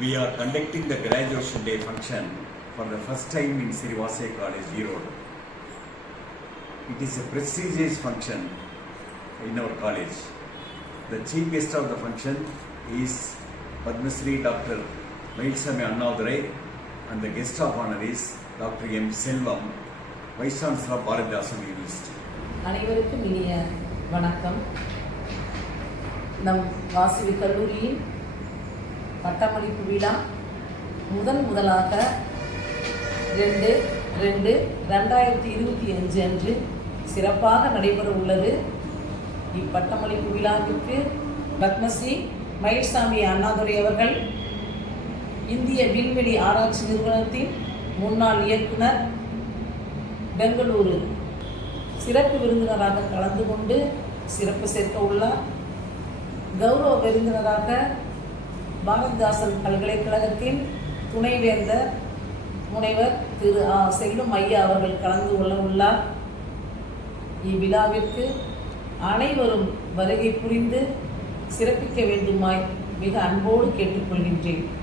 We are conducting the graduation day function for the first time in Srivase College, Erode. It is a prestigious function in our college. The chief guest of the function is Padma Shri Dr. Mayilsamy Annadurai, and the guest of honor is Dr. M. Selvam, Vice Chancellor of Bharathidasan University. அனைவருக்கும் இனிய வணக்கம். நம் வாசவி கல்லூரியின் பட்டமளிப்பு விழா முதலாக 2/2/2025 அன்று சிறப்பாக நடைபெற உள்ளது. இப்பட்டமளிப்பு விழாவிற்கு பத்மஸ்ரீ மயில்சாமி அண்ணாதுரை அவர்கள் இந்திய விண்வெளி ஆராய்ச்சி நிறுவனத்தின் முன்னாள் இயக்குனர், பெங்களூரு சிறப்பு விருந்தினராக கலந்து கொண்டு சிறப்பு சேர்க்க உள்ளார். கௌரவ விருந்தினராக பாரதிதாசன் பல்கலைக்கழகத்தின் துணைவேந்தர் முனைவர் திரு செல்லும் ஐயா அவர்கள் கலந்து கொள்ள உள்ளார். இவ்விழாவிற்கு அனைவரும் வருகை புரிந்து சிறப்பிக்க வேண்டுமாய் மிக அன்போடு கேட்டுக்கொள்கின்றேன்.